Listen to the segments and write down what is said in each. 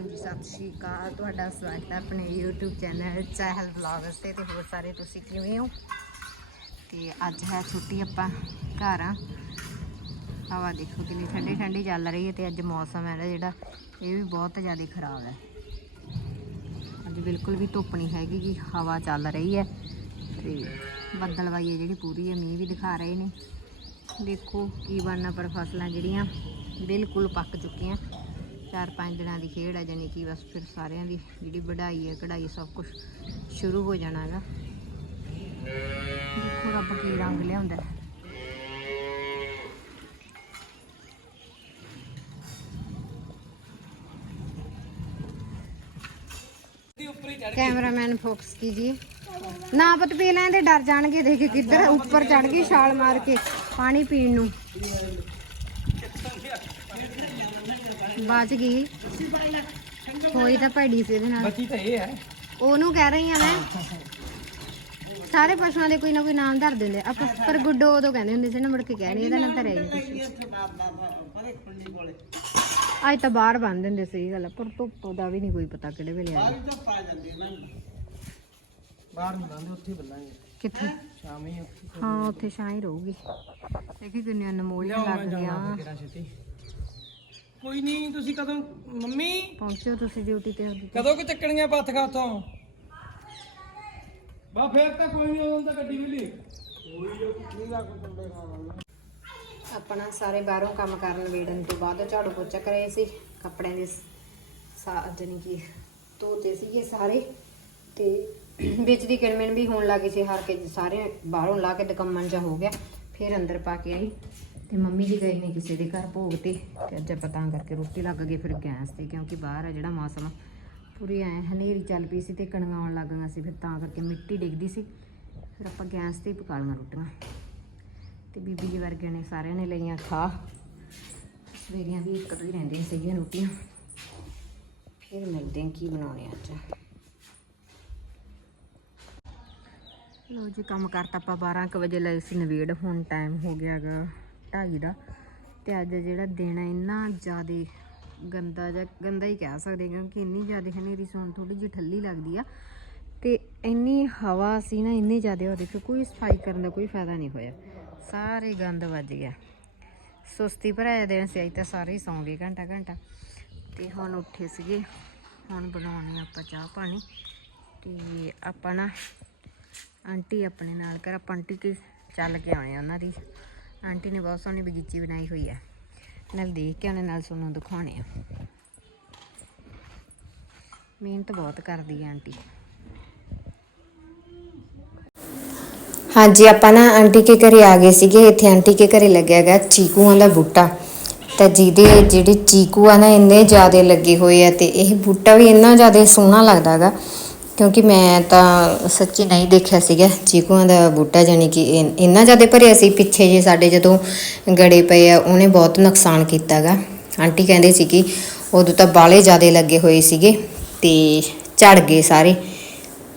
ਹਾਂਜੀ, ਸਤਿ ਸ਼੍ਰੀ ਅਕਾਲ। ਤੁਹਾਡਾ ਸਵਾਗਤ ਹੈ ਆਪਣੇ YouTube ਚੈਨਲ ਚਹਿਲ ਵਲੌਗਸ ਤੇ ਤੇ ਹੋਰ ਸਾਰੇ ਤੁਸੀਂ ਕਿਵੇਂ ਹੋ? ਤੇ ਅੱਜ ਹੈ ਛੁੱਟੀ ਆਪਾਂ ਘਰ ਆ। ਹਵਾ ਦੇਖੋ ਕਿੰਨੀ ਠੰਡੀ ਠੰਡੀ ਚੱਲ ਰਹੀ ਹੈ ਤੇ ਅੱਜ ਮੌਸਮ ਹੈ ਜਿਹੜਾ, ਇਹ ਵੀ ਬਹੁਤ ਜ਼ਿਆਦਾ ਖਰਾਬ ਹੈ। ਅੱਜ ਬਿਲਕੁਲ ਵੀ ਧੁੱਪ ਨਹੀਂ ਹੈਗੀ ਕਿ ਹਵਾ ਚੱਲ ਰਹੀ ਹੈ ਤੇ ਬੱਦਲਵਾਈ ਹੈ ਜਿਹੜੀ ਪੂਰੀ ਹੈ, ਮੀਂਹ ਵੀ ਦਿਖਾ ਰਹੇ ਨੇ। ਦੇਖੋ ਕੀ ਬਣਨਾ ਪਰ ਫਸਲਾਂ ਜਿਹੜੀਆਂ ਬਿਲਕੁਲ ਪੱਕ ਚੁੱਕੀਆਂ। ਚਾਰ ਪੰਜ ਦਿਨਾਂ ਦੀ ਖੇਡ ਹੈ ਜਾਨੀ ਕਿ ਬਸ ਫਿਰ ਸਾਰਿਆਂ ਦੀ ਜਿਹੜੀ ਵਢਾਈ ਹੈ ਕਢਾਈ ਸਭ ਕੁਝ ਸ਼ੁਰੂ ਹੋ ਜਾਣਾ ਹੈਗਾ। ਦੇਖੋ ਰੱਬ ਕੀ ਰੰਗ ਲਿਆਉਂਦਾ ਕੈਮਰਾਮੈਨ ਫੋਕਸ ਕੀजिए ਨਾ ਪਤ ਪੀ ਲੈਂਦੇ ਡਰ ਜਾਣਗੇ, ਦੇਖ ਕਿੱਧਰ ਉੱਪਰ ਚੜ ਗਈ ਛਾਲ ਮਾਰ ਕੇ ਪਾਣੀ ਪੀਣ ਨੂੰ। ਬਚ ਗਈ। ਹੋਈ ਤਾਂ ਭੈੜੀ ਸੀ ਇਹਦੇ ਨਾਲ। ਬੱਚੀ ਤਾਂ ਇਹ ਹੈ। ਉਹਨੂੰ ਕਹਿ ਰਹੀ ਆ ਮੈਂ। ਸਾਰੇ ਪਸ਼ੂਆਂ ਦੇ ਕੋਈ ਨਾ ਕੋਈ ਨਾਮ ਧਰ ਦਿੰਦੇ ਆਪਾਂ ਪਰ ਗੁੱਡੋ ਉਦੋਂ ਕਹਿੰਦੇ ਹੁੰਦੇ ਸੀ ਨਾ ਮੁੜ ਕੇ ਕਹਿ ਨਹੀਂ ਇਹਦਾ ਨਾਮ ਧਰਿਆ ਨਹੀਂ ਅੱਜ ਤਾਂ ਬਾਹਰ ਬੰਨ ਦਿੰਦੇ ਸੀ ਇਹ ਗੱਲ ਪਰ ਧੁੱਪ ਦਾ ਵੀ ਨਹੀਂ ਕੋਈ ਪਤਾ ਕਿਹੜੇ ਵੇਲੇ ਆ ਬਾਹਰ ਨਹੀਂ ਬੰਦੇ ਉੱਥੇ ਬੱਲਾਂਗੇ ਕਿੱਥੇ? ਸ਼ਾਮੀ ਉੱਥੇ ਹਾਂ ਉੱਥੇ ਛਾਂ ਹੀ ਰਹੂਗੀ। ਦੇਖੀ ਕਿੰਨੇ ਅਨਮੋਲ ਲੱਗ ਗਿਆ ਕਿਹੜਾ ਛੇਤੀ। ਕੋਈ ਨਹੀਂ ਤੁਸੀਂ ਕਦੋਂ ਮੰਮੀ? ਪਹੁੰਚੋ ਤੁਸੀਂ ਡਿਊਟੀ ਤੇ ਆਪਦੀ। ਕਦੋਂ ਕਿ ਚੱਕਣੀਆਂ ਪੱਥ ਤੋਂ ਬਾ ਫੇਰ ਤਾਂ ਕੋਈ ਨਹੀਂ ਉਦੋਂ ਤਾਂ ਗੱਡੀ ਮਿਲੀ। ਆਪਣਾ ਸਾਰੇ ਬਾਹਰੋਂ ਕੰਮ ਕਰਨ ਵੇੜਨ ਤੋਂ ਬਾਅਦ ਝਾੜੂ ਪੋਚਾ ਕਰੇ ਸੀ ਕੱਪੜਿਆਂ ਦੇ ਸਾ ਜਾਨੀ ਕਿ ਧੋਤੇ ਸੀਗੇ ਸਾਰੇ ਤੇ ਵਿੱਚ ਦੀ ਕਿਣਮਿਣ ਵੀ ਹੋਣ ਲੱਗੀ ਸੀ ਹਰ ਕੇ ਸਾਰੇ ਬਾਹਰੋਂ ਲਾ ਕੇ ਦਕੰਮਨ ਜਾ ਹੋ ਗਿਆ ਫਿਰ ਅੰਦਰ ਪਾ ਕੇ ਆਈ। ਤੇ ਮੰਮੀ ਜੀ ਗਏ ਨੇ ਕਿਸੇ ਦੇ ਘਰ ਭੋਗ ਤੇ ਤੇ ਅੱਜ ਆਪਾਂ ਤਾਂ ਕਰਕੇ ਰੋਟੀ ਲੱਗ ਗਈ ਫਿਰ ਗੈਸ ਤੇ, ਕਿਉਂਕਿ ਬਾਹਰ ਆ ਜਿਹੜਾ ਮੌਸਮ ਪੂਰੀ ਐ ਹਨੇਰੀ ਚੱਲ ਪਈ ਸੀ ਤੇ ਕਣੀਆਂ ਆਉਣ ਲੱਗ ਗਈਆਂ ਸੀ, ਫਿਰ ਤਾਂ ਕਰਕੇ ਮਿੱਟੀ ਡਿੱਗਦੀ ਸੀ। ਫਿਰ ਆਪਾਂ ਗੈਸ ਤੇ ਹੀ ਪਕਾ ਲਈਆਂ ਰੋਟੀਆਂ। ਤੇ ਬੀਬੀ ਜੀ ਵਰਗੇ ਨੇ ਸਾਰਿਆਂ ਨੇ ਲਈਆਂ ਖਾ ਸਵੇਰੀਆਂ ਵੀ ਇੱਕ ਤੋਂ ਹੀ ਰਹਿੰਦੀਆਂ ਸੀਗੀਆਂ ਰੋਟੀਆਂ। ਫਿਰ ਮਿਲਦੇ ਹਾਂ ਕੀ ਬਣਾਉਣੇ ਅੱਜ। ਲੋ ਜੀ, ਕੰਮ ਕਰਤਾ ਆਪਾਂ 12 ਕੁ ਵਜੇ ਲਏ ਸੀ ਨਵੇੜ, ਹੁਣ ਟਾਈਮ ਹੋ ਗਿਆ ਢਾਈ ਦਾ ਤੇ ਅੱਜ ਜਿਹੜਾ ਦਿਨ ਹੈ ਇੰਨਾ ਜ਼ਿਆਦਾ ਗੰਦਾ ਜਾਂ ਗੰਦਾ ਹੀ ਕਹਿ ਸਕਦੇ ਹਾਂ ਕਿਉਂਕਿ ਇੰਨੀ ਜ਼ਿਆਦਾ ਹਨੇਰੀ ਸੌਣ ਥੋੜੀ ਜਿਹੀ ਠੱਲੀ ਲੱਗਦੀ ਆ ਤੇ ਇੰਨੀ ਹਵਾ ਸੀ ਨਾ, ਇੰਨੀ ਜ਼ਿਆਦਾ ਉਹ ਦੇਖੋ, ਕੋਈ ਸਫ਼ਾਈ ਕਰਨ ਦਾ ਕੋਈ ਫਾਇਦਾ ਨਹੀਂ ਹੋਇਆ। ਸਾਰੇ ਗੰਦ ਵੱਜ ਗਿਆ। ਸੁਸਤੀ ਭਰਾਇਆ ਦਿਨ ਸੀ, ਅੱਜ ਤਾਂ ਸਾਰੇ ਹੀ ਸੌਂ ਗਏ ਘੰਟਾ ਘੰਟਾ। ਤੇ ਹੁਣ ਉੱਠੇ ਸੀਗੇ, ਹੁਣ ਬਣਾਉਣੀ ਆਪਾਂ ਚਾਹ ਪਾਣੀ ਤੇ ਆਪਾਂ ਨਾ ਆਂਟੀ ਆਪਣੇ ਨਾਲ ਕਰ ਆਪਾਂ ਆਂਟੀ ਕੇ ਚੱਲ ਕੇ ਆਏ ਆ ਉਹਨਾਂ ਦੀ। ਆਂਟੀ ਨੇ ਬਹੁਤ ਸੋਹਣੀ ਬਗੀਚੀ ਬਣਾਈ ਹੋਈ ਹੈ ਨਾਲ ਦੇਖ ਕੇ ਉਹਨੇ ਨਾਲ ਸਾਨੂੰ ਦਿਖਾਉਣੇ ਆ। ਮਿਹਨਤ ਬਹੁਤ ਕਰਦੀ ਹੈ ਆਂਟੀ। ਹਾਂਜੀ, ਆਪਾਂ ਨਾ ਆਂਟੀ ਕੇ ਘਰੇ ਆ ਗਏ ਸੀਗੇ। ਇੱਥੇ ਆਂਟੀ ਕੇ ਘਰੇ ਲੱਗਿਆ ਹੈਗਾ ਚੀਕੂਆਂ ਦਾ ਬੂਟਾ। ਤਾਂ ਜਿਹਦੇ, ਜਿਹੜੇ ਚੀਕੂ ਆ ਨਾ, ਇੰਨੇ ਜ਼ਿਆਦੇ ਲੱਗੇ ਹੋਏ ਆ ਤੇ ਇਹ ਬੂਟਾ ਵੀ ਇੰਨਾ ਜ਼ਿਆਦਾ ਸੋਹਣਾ ਲੱਗਦਾ ਹੈਗਾ। ਕਿਉਂਕਿ ਮੈਂ ਤਾਂ ਸੱਚੀ ਨਹੀਂ ਦੇਖਿਆ ਸੀਗਾ ਚੀਕੂਆਂ ਦਾ ਬੂਟਾ ਜਾਨੀ ਕਿ ਇਨ- ਇੰਨਾ ਜ਼ਿਆਦਾ ਭਰਿਆ ਸੀ ਪਿੱਛੇ ਜੇ ਸਾਡੇ ਜਦੋਂ ਗੜੇ ਪਏ ਆ, ਉਹਨੇ ਬਹੁਤ ਨੁਕਸਾਨ ਕੀਤਾਗਾ। ਆਂਟੀ ਕਹਿੰਦੇ ਸੀ ਕਿ ਉਦੋਂ ਤਾਂ ਬਾਲੇ ਜ਼ਿਆਦਾ ਲੱਗੇ ਹੋਏ ਸੀਗੇ ਤੇ ਝੜ ਗਏ ਸਾਰੇ।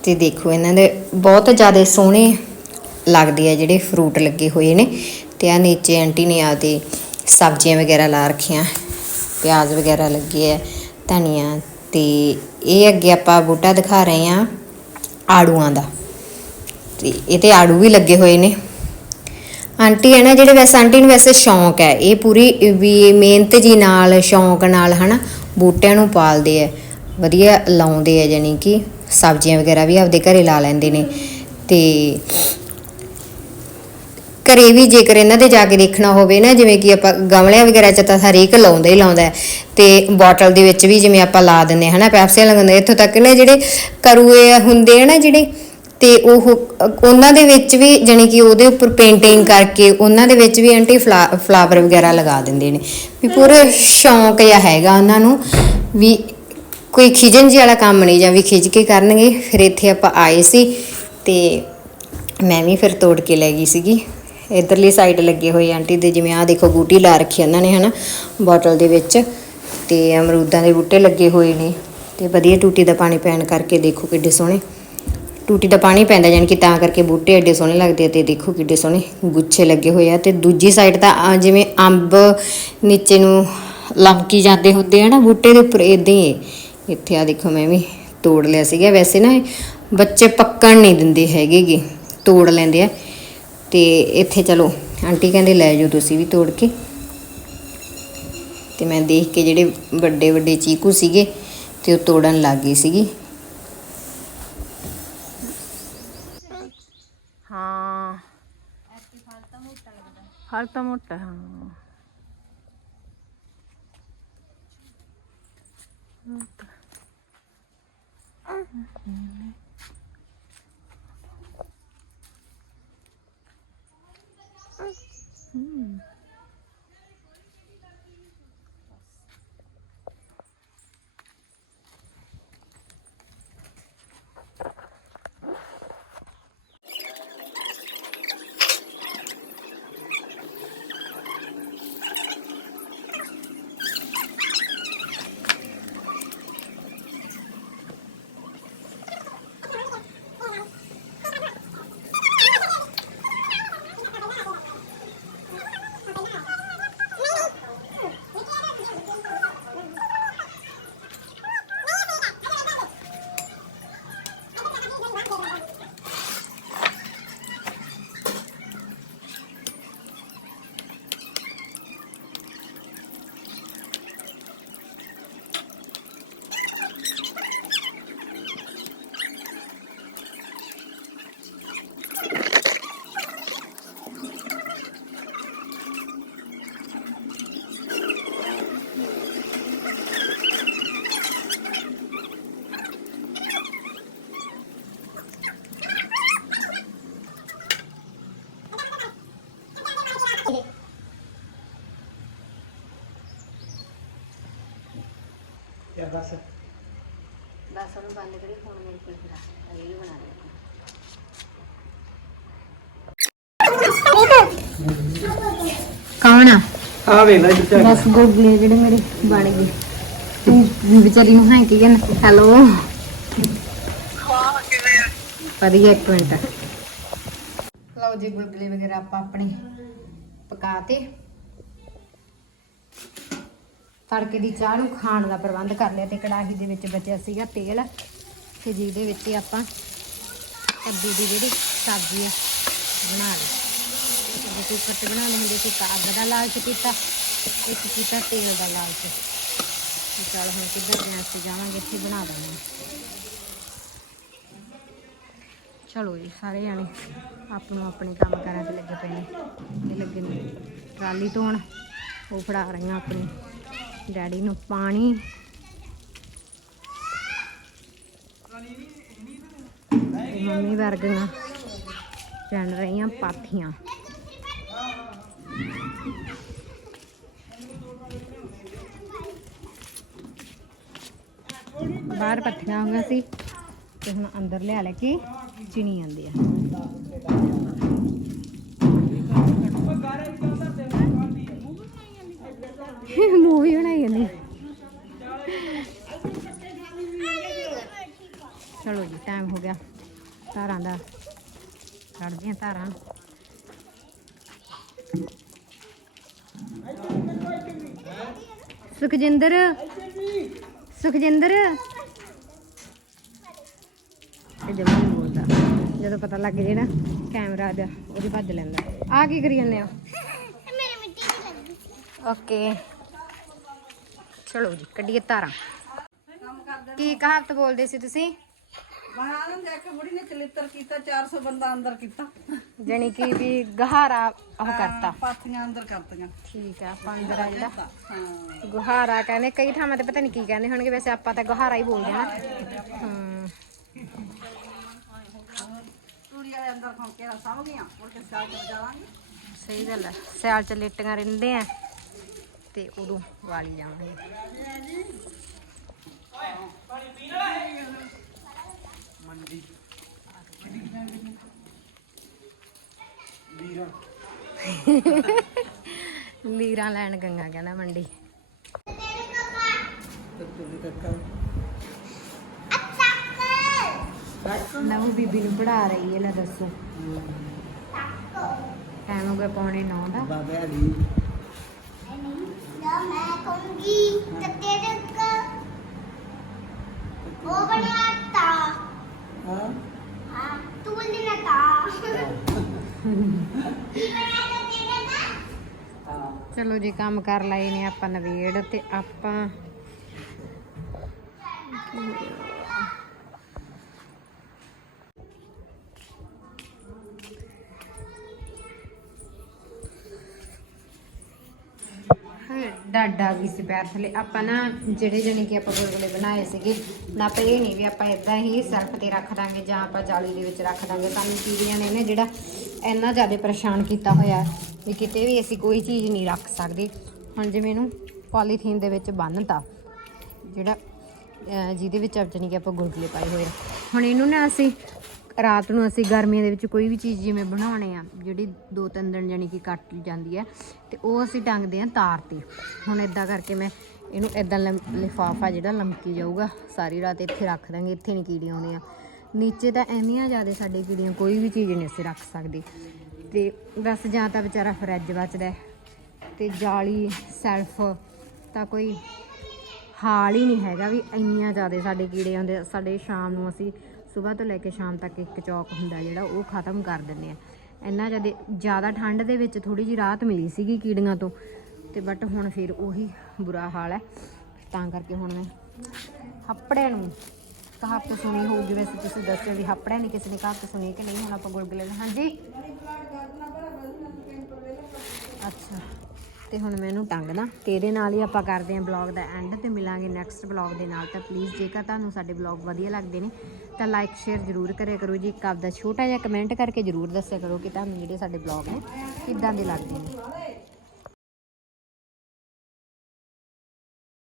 ਤੇ ਦੇਖੋ, ਇਹਨਾਂ ਦੇ ਬਹੁਤ ਜ਼ਿਆਦਾ ਸੋਹਣੇ ਲੱਗਦੇ ਆ ਜਿਹੜੇ ਫਰੂਟ ਲੱਗੇ ਹੋਏ ਨੇ। ਤੇ ਆ ਨੀਚੇ ਆਂਟੀ ਨੇ ਆਦੇ ਸਬਜ਼ੀਆਂ ਵਗੈਰਾ ਲਾ ਰੱਖੀਆਂ, ਪਿਆਜ਼ ਵਗੈਰਾ ਲੱਗੇ ਆ, ਧਨੀਆ ਤੇ ਇਹ ਅੱਗੇ ਆਪਾਂ ਬੂਟਾ ਦਿਖਾ ਰਹੇ ਆ ਆੜੂਆਂ ਦਾ। ਤੇ ਇਹ ਤੇ ਆੜੂ ਵੀ ਲੱਗੇ ਹੋਏ ਨੇ। ਆਂਟੀ ਹੈ ਨਾ ਜਿਹੜੇ ਵੈਸੇ, ਆਂਟੀ ਨੂੰ ਵੈਸੇ ਸ਼ੌਂਕ ਹੈ, ਇਹ ਪੂਰੀ ਵੀ ਮਿਹਨਤ ਜੀ ਨਾਲ, ਸ਼ੌਂਕ ਨਾਲ ਹਨਾ, ਬੂਟਿਆਂ ਨੂੰ ਪਾਲਦੇ ਆ ਵਧੀਆ ਲਾਉਂਦੇ ਆ ਜਾਨੀ ਕਿ ਸਬਜ਼ੀਆਂ ਵਗੈਰਾ ਵੀ ਆਪਦੇ ਘਰੇ ਲਾ ਲੈਂਦੇ ਨੇ। ਤੇ ਘਰੇ ਵੀ ਜੇਕਰ ਇਹਨਾਂ ਦੇ ਜਾ ਕੇ ਦੇਖਣਾ ਹੋਵੇ ਨਾ, ਜਿਵੇਂ ਕਿ ਆਪਾਂ ਗਮਲਿਆਂ ਵਗੈਰਾ 'ਚ ਤਾਂ ਹਰੇਕ ਲਾਉਂਦਾ ਹੀ ਲਾਉਂਦਾ ਹੈ। ਤੇ ਬੋਟਲ ਦੇ ਵਿੱਚ ਵੀ ਜਿਵੇਂ ਆਪਾਂ ਲਾ ਦਿੰਦੇ ਹਾਂ, ਹਨਾ, ਪੈਪਸੀਆਂ ਲਗਾਉਂਦੇ ਇੱਥੋਂ ਤੱਕ ਨਾ ਜਿਹੜੇ ਕਰੂਏ ਹੁੰਦੇ ਆ ਨਾ ਜਿਹੜੇ, ਤੇ ਉਹ, ਉਹਨਾਂ ਦੇ ਵਿੱਚ ਵੀ ਜਾਣੀ ਕਿ ਉਹਦੇ ਉੱਪਰ ਪੇਂਟਿੰਗ ਕਰਕੇ ਉਹਨਾਂ ਦੇ ਵਿੱਚ ਵੀ ਆਂਟੀ ਫਲਾਵਰ ਵਗੈਰਾ ਲਗਾ ਦਿੰਦੇ ਨੇ। ਵੀ ਪੂਰੇ ਸ਼ੌਂਕ ਜਿਹਾ ਹੈਗਾ ਉਹਨਾਂ ਨੂੰ ਵੀ ਕੋਈ ਖਿਜਣ ਜੀ ਵਾਲਾ ਕੰਮ ਨਹੀਂ ਜਾਂ ਵੀ ਖਿੱਚ ਕੇ ਕਰਨਗੇ। ਫਿਰ ਇੱਥੇ ਆਪਾਂ ਆਏ ਸੀ ਤੇ ਮੈਂ ਵੀ ਫਿਰ ਤੋੜ ਕੇ ਲੈ ਗਈ ਸੀਗੀ। ਇਧਰਲੀ ਸਾਈਡ ਲੱਗੇ ਹੋਏ ਆਂਟੀ ਦੇ, ਜਿਵੇਂ ਆਹ ਦੇਖੋ ਬੂਟੀ ਲਾ ਰੱਖੀ ਉਹਨਾਂ ਨੇ, ਹਨਾ ਬੋਟਲ ਦੇ ਵਿੱਚ। ਤੇ ਅਮਰੂਦਾਂ ਦੇ ਬੂਟੇ ਲੱਗੇ ਹੋਏ ਨੇ। ਤੇ ਵਧੀਆ ਟੂਟੀ ਦਾ ਪਾਣੀ ਪੈਣ ਕਰਕੇ ਦੇਖੋ ਕਿੱਡੇ ਸੋਹਣੇ। ਟੂਟੀ ਦਾ ਪਾਣੀ ਪੈਂਦਾ ਜਾਣੀ ਕਿ ਤਾਂ ਕਰਕੇ ਬੂਟੇ ਐਡੇ ਸੋਹਣੇ ਲੱਗਦੇ ਆ ਤੇ ਦੇਖੋ ਕਿੱਡੇ ਸੋਹਣੇ ਗੁੱਛੇ ਲੱਗੇ ਹੋਏ ਆ। ਤੇ ਦੂਜੀ ਸਾਈਡ ਤਾਂ ਜਿਵੇਂ ਅੰਬ ਨੀਚੇ ਨੂੰ ਲਮਕੀ ਜਾਂਦੇ ਹੁੰਦੇ ਆ ਨਾ, ਬੂਟੇ ਦੇ ਉੱਪਰ ਇਦਾਂ ਹੀ ਇੱਥੇ ਆ ਦੇਖੋ ਮੈਂ ਵੀ ਤੋੜ ਲਿਆ ਸੀਗਾ। ਵੈਸੇ ਨਾ ਬੱਚੇ ਪੱਕਣ ਨਹੀਂ ਦਿੰਦੇ ਹੈਗੇਗੇ ਤੋੜ ਲੈਂਦੇ ਆ। ਤੇ ਇੱਥੇ ਚਲੋ, ਆਂਟੀ ਕਹਿੰਦੇ ਲੈ ਜਾਓ ਤੁਸੀਂ ਵੀ ਤੋੜ ਕੇ। ਤੇ ਮੈਂ ਦੇਖ ਕੇ ਜਿਹੜੇ ਵੱਡੇ ਵੱਡੇ ਚੀਕੂ ਸੀਗੇ ਤੇ ਉਹ ਤੋੜਨ ਲੱਗ ਗਈ ਸੀਗੀ। ਹਾਂ। ਫਲ ਤਾਂ ਮੋਟਾ ਹਾਂ। ਯਾ ਬਸ ਬਸ ਉਹਨੂੰ ਬੰਦ ਕਰੀ ਫੋਨ ਮੇਰੇ ਕੋਲ ਫੜਾ ਰੀਲ ਬਣਾ ਲੈ ਕੌਣ ਆ? ਆ ਵੇਲਾ ਜਿੱਥੇ ਬਸ ਗੋਗਲੇ ਜਿਹੜੇ ਮੇਰੇ ਬਣ ਗਏ। ਤੂੰ ਵਿਚਾਰੀ ਨੂੰ ਹੈ ਕੀ ਕਹਿੰਦਾ? ਹੈਲੋ। ਵਧੀਆ ਇੱਕ ਮਿੰਟ। ਲਓ ਜੀ ਗੁਲਗੁਲੇ ਵਗੈਰਾ ਆਪਾਂ ਆਪਣੇ ਪਕਾਤੇ। ਤੜਕੇ ਦੀ ਚਾਹ ਨੂੰ ਖਾਣ ਦਾ ਪ੍ਰਬੰਧ ਕਰ ਲਿਆ ਤੇ ਕੜਾਹੀ ਦੇ ਵਿੱਚ ਬਚਿਆ ਸੀਗਾ ਤੇਲ ਤੇ ਜਿਹਦੇ ਵਿੱਚ ਆਪਾਂ ਕੱਦੂ ਦੀ ਜਿਹੜੀ ਸਬਜ਼ੀ ਆ, ਬਣਾ ਲਈ। ਜੇ ਕੁੱਕਰ ਤੇ ਬਣਾਉਂਦੇ ਹੁੰਦੇ ਸੀ ਕਾਗ ਦਾ ਲਾਲਚ ਕੀਤਾ, ਇੱਕ ਕੀਤਾ ਤੇਲ ਦਾ ਲਾਲਚ। ਤੇ ਚੱਲ ਹੁਣ ਕਿੱਧਰ ਗੈਸ ਤੇ ਜਾਵਾਂਗੇ ਇੱਥੇ ਬਣਾ ਦਾਂਗੇ ਚਲੋ ਜੀ, ਸਾਰੇ ਜਾਣੇ ਆਪਣੋ ਆਪਣੇ ਕੰਮ ਕਰਾਂ 'ਚ ਲੱਗੇ ਪਏ ਨੇ। ਇਹ ਲੱਗੇ ਨੇ ਟਰਾਲੀ ਧੋਣ, ਉਹ ਫੜਾ ਰਹੀਆਂ ਆਪਣੀ। ਡੈਡੀ ਨੂੰ ਪਾਣੀ। ਮੰਮੀ ਵਰਗੀਆਂ ਚਣ ਰਹੀਆਂ ਪਾਥੀਆਂ। ਬਾਹਰ ਪੱਥੀਆਂ ਹੋਈਆਂ ਸੀ ਤੇ ਹੁਣ ਅੰਦਰ ਲਿਆ ਲੈ ਕੇ ਚਿਣੀ ਜਾਂਦੀ ਆ। ਮੂਵੀ ਬਣਾਈ ਜਾਂਦੀ। ਚਲੋ ਜੀ ਟਾਈਮ ਹੋ ਗਿਆ। ਧਾਰਾਂ ਦਾ ਕੱਢਦੀਆਂ ਧਾਰਾਂ। ਸੁਖਜਿੰਦਰ ਸੁਖਜਿੰਦਰ। ਇਹ ਜਮਾ ਬੋਲਦਾ ਜਦੋਂ ਪਤਾ ਲੱਗ ਜੇ ਨਾ ਕੈਮਰਾ ਦਾ ਉਹਦੀ ਭੱਜ ਲੈਂਦਾ। ਆ ਕੀ ਕਰੀ ਜਾਂਦੇ ਹੋ? ਮੇਰੇ ਮਿੱਟੀ ਦੀ ਲੱਗੀ ਓਕੇ ਚਲੋ ਜੀ ਕੱਢੀਏ ਤਾਰਾਂ ਕੀ ਕਹਾਵਤ ਬੋਲਦੇ ਸੀ ਤੁਸੀਂ? ਮਹਾਰਾਜ ਨੇ ਦੇਖ ਬੁੜੀ ਨੇ ਚਲਿੱਤਰ ਕੀਤਾ 400 ਬੰਦਾ ਅੰਦਰ ਕੀਤਾ। ਜਾਣੀ ਕਿ ਵੀ ਗਹਾਰਾ ਉਹ ਕਰਤਾ। ਪਾਥੀਆਂ ਅੰਦਰ ਕਰਤੀਆਂ। ਠੀਕ ਆ ਆਪਾਂ ਅੰਦਰ ਆ ਜਿਹੜਾ ਹਾਂ। ਗੁਹਾਰਾ ਕਹਿੰਦੇ ਕਈ ਥਾਵਾਂ ਤੇ ਪਤਾ ਨਹੀਂ ਕੀ ਕਹਿੰਦੇ ਹੋਣਗੇ ਵੈਸੇ ਆਪਾਂ ਤਾਂ ਗੁਹਾਰਾ ਹੀ ਬੋਲਦੇ ਹਾਂ। ਅੰਦਰ ਕੇ ਸਾਲ ਚ ਜਾਵਾਂਗੇ ਸਹੀ ਗੱਲ ਹੈ ਸਿਆਲ ਚ ਲੇਟੀਆਂ ਰਹਿੰਦੇ ਆ। ਤੇ ਉਦੋਂ ਵਾਲੀ ਜਾਵਾਂਗੇ। ਵੀਰਾ। ਲੀਰਾਂ ਲੈਣ ਗੰਗਾ ਕਹਿੰਦਾ ਮੰਡੀ। ਨਵੂ ਬੀਬੀ ਨੂੰ ਪੜਾ ਰਹੀ ਹੈ ਲੈ ਦੱਸੋ। ਟਾਈਮ ਹੋ ਗਿਆ ਪੌਣੇ 9 ਦਾ? ਬਾਬਾ ਨਾ ਮੈਂ ਕਹੂੰਗੀ ਤੇ ਤੇਰੇ ਕੋ ਉਹ ਬਣਿਆ ਤਾ। ਹਾਂ। ਹਾਂ ਤੂੰ ਬੋਲੀ ਨਾ ਤਾ। ਕੀ ਬਣਿਆ ਤਾ ਤੇਰੇ ਨਾ ਹਾਂ ਚਲੋ ਜੀ ਕੰਮ ਕਰ ਲਏ ਨੇ ਆਪਾਂ ਨਵੇੜ ਤੇ ਆਪਾਂ। ਡੱਡ ਆ ਗਈ ਸੀ ਪੈਰ ਥਲੇ ਆਪਾਂ ਨਾ ਜਿਹੜੇ ਜਣੇ ਕਿ ਆਪਾਂ ਗੁਲਗੁਲੇ ਬਣਾਏ ਸੀਗੇ, ਨਾ ਆਪਾਂ ਇਹ ਨਹੀਂ ਵੀ ਆਪਾਂ ਇਦਾਂ ਹੀ ਸਰਫ ਤੇ ਰੱਖ ਦਾਂਗੇ ਜਾਂ ਆਪਾਂ ਜਾਲੀ ਦੇ ਵਿੱਚ ਰੱਖ ਦਾਂਗੇ। ਸਾਨੂੰ ਕੀੜੀਆਂ ਨੇ ਨਾ ਜਿਹੜਾ ਇੰਨਾ ਜ਼ਿਆਦਾ ਪਰੇਸ਼ਾਨ ਕੀਤਾ ਹੋਇਆ ਵੀ ਕਿਤੇ ਵੀ ਅਸੀਂ ਕੋਈ ਚੀਜ਼ ਨਹੀਂ ਰੱਖ ਸਕਦੇ। ਹੁਣ ਜਿਵੇਂ ਇਹਨੂੰ ਪੋਲੀਥੀਨ ਦੇ ਵਿੱਚ ਬੰਨਤਾ, ਜਿਹੜਾ ਜਿਹਦੇ ਵਿੱਚ ਆਪਣੀ ਕਿ ਆਪਾਂ ਗੁਲਗੁਲੇ ਪਾਏ ਹੋਏ ਆ। ਹੁਣ ਇਹਨੂੰ ਨਾ ਅਸੀਂ ਰਾਤ ਨੂੰ ਅਸੀਂ ਗਰਮੀਆਂ ਦੇ ਵਿੱਚ ਕੋਈ ਵੀ ਚੀਜ਼ ਜਿਵੇਂ ਬਣਾਉਣੇ ਆ ਜਿਹੜੀ ਦੋ ਤਿੰਨ ਦਿਨ ਜਾਨੀ ਕਿ ਕੱਟ ਜਾਂਦੀ ਹੈ ਤੇ ਉਹ ਅਸੀਂ ਟੰਗਦੇ ਆ ਤਾਰ ਤੇ। ਹੁਣ ਇਦਾਂ ਕਰਕੇ ਮੈਂ ਇਹਨੂੰ ਇਦਾਂ ਲਿਫਾਫਾ ਜਿਹੜਾ ਲਮਕੀ ਜਾਊਗਾ ਸਾਰੀ ਰਾਤ ਇੱਥੇ ਰੱਖ ਦਾਂਗੇ ਇੱਥੇ ਨਹੀਂ ਕੀੜੀਆਂ ਆਉਂਦੀਆਂ ਨੀਚੇ ਤਾਂ ਐਨੀਆਂ ਜ਼ਿਆਦਾ ਸਾਡੇ ਕੀੜੀਆਂ ਕੋਈ ਵੀ ਚੀਜ਼ ਨਹੀਂ ਅਸੀਂ ਰੱਖ ਸਕਦੇ। ਤੇ ਬਸ ਜਾਂ ਤਾਂ ਵਿਚਾਰਾ ਫਰਿੱਜ ਬਚਦਾ ਹੈ, ਤੇ ਜਾਲੀ ਸੈਲਫ ਤਾਂ ਕੋਈ ਹਾਲ ਹੀ ਨਹੀਂ ਹੈਗਾ ਵੀ ਇੰਨੀਆਂ ਜ਼ਿਆਦਾ ਸਾਡੇ ਕੀੜੇ ਆਉਂਦੇ ਸਾਡੇ ਸ਼ਾਮ ਨੂੰ ਅਸੀਂ ਸਵੇਰ ਤੋਂ ਲੈ ਕੇ ਸ਼ਾਮ ਤੱਕ ਇੱਕ ਚੌਕ ਹੁੰਦਾ ਜਿਹੜਾ ਉਹ ਖਤਮ ਕਰ ਦਿੰਦੇ ਆ। ਇੰਨਾ ਜ਼ਿਆਦਾ ਜ਼ਿਆਦਾ ਠੰਡ ਦੇ ਵਿੱਚ ਥੋੜੀ ਜਿਹੀ ਰਾਹਤ ਮਿਲੀ ਸੀਗੀ ਕੀੜੀਆਂ ਤੋਂ। ਤੇ ਬਟ ਹੁਣ ਫਿਰ ਉਹੀ ਬੁਰਾ ਹਾਲ ਹੈ। ਤਾਂ ਕਰਕੇ ਹੁਣ ਮੈਂ ਹੱਪੜਿਆਂ ਨੂੰ ਕਹਾਵਤ ਸੁਣੀ ਹੋਊਗੀ। ਵੈਸੇ ਤੁਸੀਂ ਦੱਸਿਓ ਵੀ ਹੱਪੜਿਆਂ ਦੀ ਕਿਸੇ ਨੇ ਕਹਾਵਤ ਸੁਣੀ ਕਿ ਨਹੀਂ, ਹੁਣ ਆਪਾਂ ਗੁਲਗੁਲੇ ਨਾਲ- ਹਾਂਜੀ। ਅੱਛਾ। ਤੇ ਹੁਣ ਮੈਂ ਇਹਨੂੰ ਟੰਗਦਾ। ਤੇ ਇਹਦੇ ਨਾਲ ਹੀ ਆਪਾਂ ਕਰਦੇ ਹਾਂ ਬਲੌਗ ਦਾ ਐਂਡ ਤੇ ਮਿਲਾਂਗੇ ਨੈਕਸਟ ਬਲੌਗ ਦੇ ਨਾਲ। ਤਾਂ ਪਲੀਜ਼ ਜੇਕਰ ਤੁਹਾਨੂੰ ਸਾਡੇ ਬਲੌਗ ਵਧੀਆ ਲੱਗਦੇ ਨੇ, ਤਾਂ ਲਾਈਕ ਸ਼ੇਅਰ ਜ਼ਰੂਰ ਕਰਿਆ ਕਰੋ। ਜੀ ਇੱਕ ਆਪਦਾ ਛੋਟਾ ਜਿਹਾ ਕਮੈਂਟ ਕਰਕੇ ਜ਼ਰੂਰ ਦੱਸਿਆ ਕਰੋ ਕਿ ਤੁਹਾਨੂੰ ਜਿਹੜੇ ਸਾਡੇ ਬਲੌਗ ਨੇ ਕਿੱਦਾਂ ਦੇ ਲੱਗਦੇ ਨੇ।